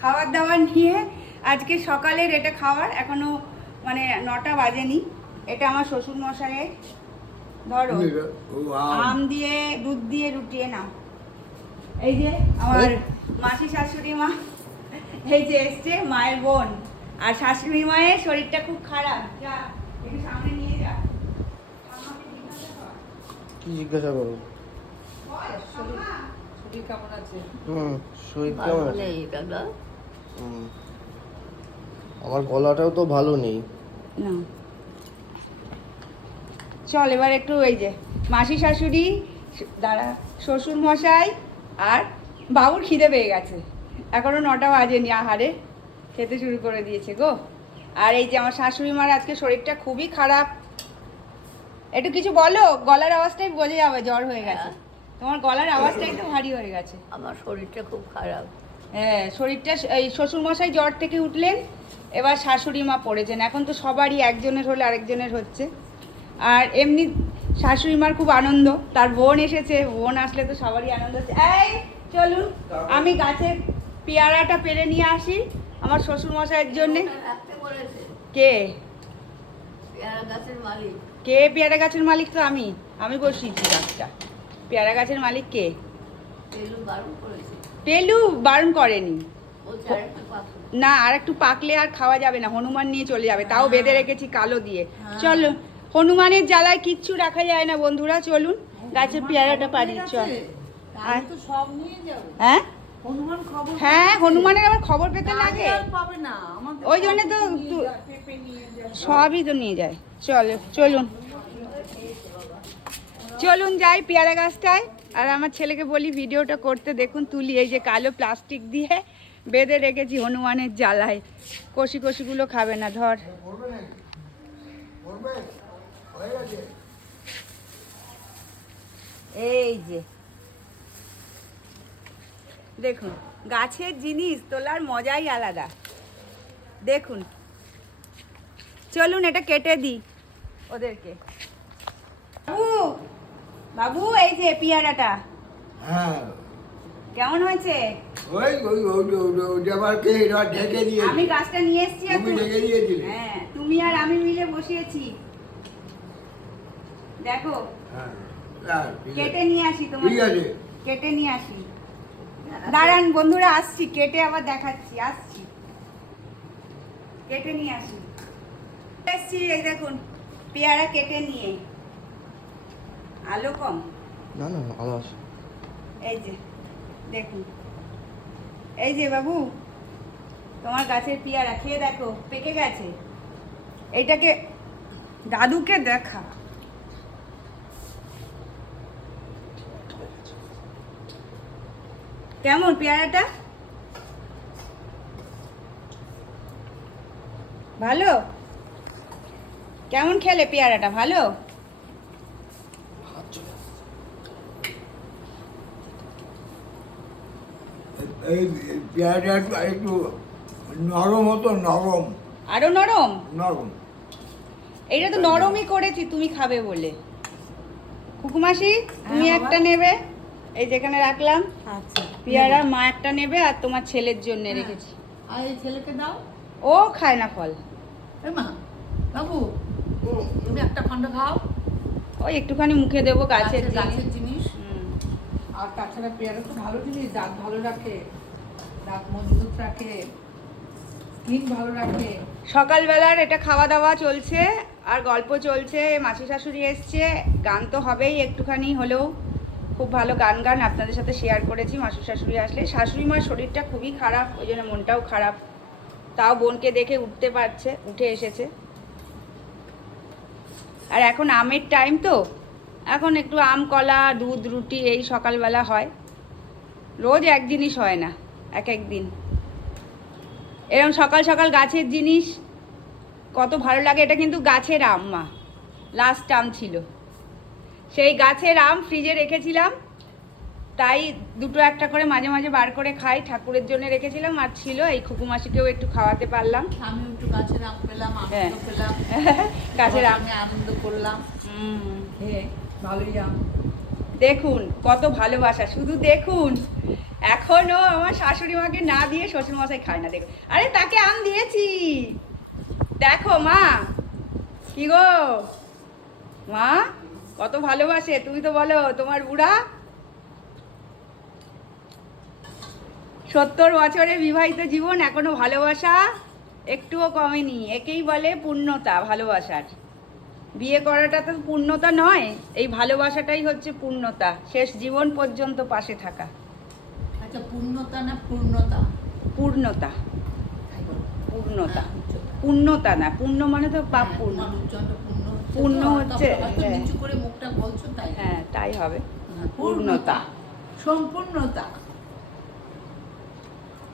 খাবার দাবার নিয়ে আজকে সকালের এটা খাওয়ার এখনও মানে নটা বাজেনি। এটা আমার শ্বশুর মশাইয়ের ধরো আম। দিয়ে দুধ দিয়ে রুটিয়ে নাও। এই যে আমার মাসি শাশুড়ি মা এই যে এসছে মায়ের বোন। আর শাশুড়ি মায়ের শরীরটা খুব খারাপ। যা একটু সামনে নিয়ে যা। কি জিজ্ঞাসা করো শরীর কেমন আছে? হুম শরীর কেমন আছে। আমার গলাটাও তো ভালো নেই। না। চল এবার একটু ওই যে মাসি শাশুড়ি দাঁড়া শ্বশুর মশাই আর বাবুর খিদে পেয়ে গেছে। এখনও নটা বাজেনি আহারে খেতে শুরু করে দিয়েছে গো। আর এই যে আমার শাশুড়ি মার আজকে শরীরটা খুবই খারাপ। একটু কিছু বলো গলার আওয়াজটাই বোঝা যাবে জ্বর হয়ে গেছে। তোমার গলার আওয়াজটাই তো ভারী হয়ে গেছে। আমার শরীরটা খুব খারাপ। হ্যাঁ শরীরটা এই শ্বশুরমশাই জ্বর থেকে উঠলেন এবার শাশুড়ি মা পড়েছেন। এখন তো সবারই একজনের হলে আরেকজনের হচ্ছে। আর এমনি শাশুড়ি মার খুব আনন্দ তার বোন এসেছে বোন আসলে তো সবারই আনন্দ হচ্ছে। এই চলুন আমি গাছের পেয়ারাটা পেরে নিয়ে আসি আমার শ্বশুরমশাইয়ের জন্যে। রাখতে কে? পেয়ারা গাছের মালিক। কে পেয়ারা গাছের মালিক তো আমি? আমি বসিয়েছি গাছটা। পেয়ারা গাছের মালিক কে? বারণ করেছে। পেলু বারণ করেনি। না আর একটু পাকলে আর খাওয়া যাবে না হনুমান নিয়ে চলে যাবে তাও বেঁধে রেখেছি কালো দিয়ে। চলো হনুমানের জ্বালায় কিচ্ছু রাখা যায় না বন্ধুরা চলুন। গাছের পেয়ারাটা পারি চল। হ্যাঁ? হ্যাঁ হনুমানের আবার খবর পেতে লাগে। ওই জন্য তো। সবই তো নিয়ে যায়। চলো চলুন। চলুন যাই পেয়ারা গাছটায়। আর আমার ছেলেকে বলি, ভিডিওটা করতে দেখুন, তুলি এই যে কালো প্লাস্টিক দিয়ে বেঁধে রেখেছি হনুমানের জ্বালায়। কষি কষিগুলো খাবে না, ধর। এই যে। দেখুন, গাছের জিনিস তোলার মজাই আলাদা। দেখুন। চলুন, এটা কেটে দিই ওদেরকে। বাবু এই যে পেয়ারাটা। হ্যাঁ। কেমন হয়েছে? ওই ওই ওই আবার কে এটা ঢেকে দিয়ে আমি গাছটা নিয়ে এসেছি আর তুমি ঢেকে দিয়েছিলে। হ্যাঁ তুমি আর আমি মিলে বসিয়েছি। দেখো হ্যাঁ। কেটে নিয়ে আসি তোমার ঠিক আছে। কেটে নিয়ে আসি। দাঁড়ান বন্ধুরা আসছি। কেটে আবার দেখাচ্ছি আসছি। কেটে নিয়ে আসি। এসছি এই দেখুন পেয়ারা কেটে নিয়ে। আলো কম? না না আলো আছে এই যে দেখুন। এই যে বাবু তোমার গাছের পেয়ারা খেয়ে দেখো পেকে গেছে। এইটাকে দাদুকে দেখা। কেমন পেয়ারাটা? ভালো? কেমন খেলে পেয়ারাটা ভালো? এই পেঁয়াজটা একটু নরম হতো নরম। আরও নরম? নরম। এইটা তো নরমই করেছি তুমি খাবে বলে। কুকুমাসি তুমি হ্যাঁ, একটা নেবে এই যেখানে রাখলাম। আচ্ছা। পিয়ারা মা একটা নেবে আর তোমার ছেলের জন্য রেখেছি। আর এই ছেলেকে দাও। ও খায় না ফল। মা বাবু তুমি একটা খন্ড খাও। ওই একটুখানি মুখে দেবো গাছের গাছের- গাছের জিনিস জিনিস হুম। আর তাছাড়া পেয়ারা তো ভালো জিনিস, দাঁত ভালো রাখে, দাঁত মজবুত রাখে সকালবেলার এটা খাওয়া দাওয়া চলছে, আর গল্প চলছে, মাসি শাশুড়ি এসছে, গান তো হবেই একটুখানি হলেও। খুব ভালো গান গান আপনাদের সাথে শেয়ার করেছি, মাসি শাশুড়ি আসলে। শাশুড়ি মার শরীরটা খুবই খারাপ, ওই জন্য মনটাও খারাপ। তাও বোনকে দেখে উঠতে পারছে, উঠে এসেছে। আর এখন আমের টাইম তো। এখন একটু আম কলা দুধ রুটি এই সকালবেলা হয়। রোজ এক জিনিস হয় না এক এক দিন। এরকম সকাল সকাল গাছের জিনিস কত ভালো লাগে এটা কিন্তু গাছের আম মা। লাস্ট আম ছিল। সেই গাছের আম ফ্রিজে রেখেছিলাম তাই দুটো একটা করে মাঝে মাঝে বার করে খাই ঠাকুরের জন্য রেখেছিলাম আর ছিল এই খুকুমাসিকেও একটু খাওয়াতে পারলাম। আমি একটু গাছের আম পেলাম হ্যাঁ। পেলাম। গাছের আম। আমি আনন্দ করলাম। হুম। দেখুন, কত ভালোবাসা, শুধু দেখুন। এখনও আমার শাশুড়ি মাকে না দিয়ে শ্বশুর মশাই খায় না দেখো আরে, তাকে আম দিয়েছি। দেখো, মা। কি গো? মা, কত ভালোবাসে, তুমি তো বলো, তোমার বুড়া। সত্তর বছরে বিবাহিত জীবন, এখনও ভালোবাসা একটুও কমেনি। একেই বলে পূর্ণতা, ভালোবাসার। বিয়ে করাটা তো পূর্ণতা নয় এই ভালোবাসাটাই হচ্ছে পূর্ণতা শেষ জীবন পর্যন্ত পাশে থাকা। আচ্ছা পূর্ণতা না পূর্ণতা? পূর্ণতা। পূর্ণতা। হ্যাঁ, পূর্ণতা। না পূর্ণ মানে তো পাপ হ্যাঁ, পূর্ণ। পূর্ণ হচ্ছে হ্যাঁ। নিচু করে মুখটা বলছো তাই। হ্যাঁ তাই হবে। পূর্ণতা। সম্পূর্ণতা।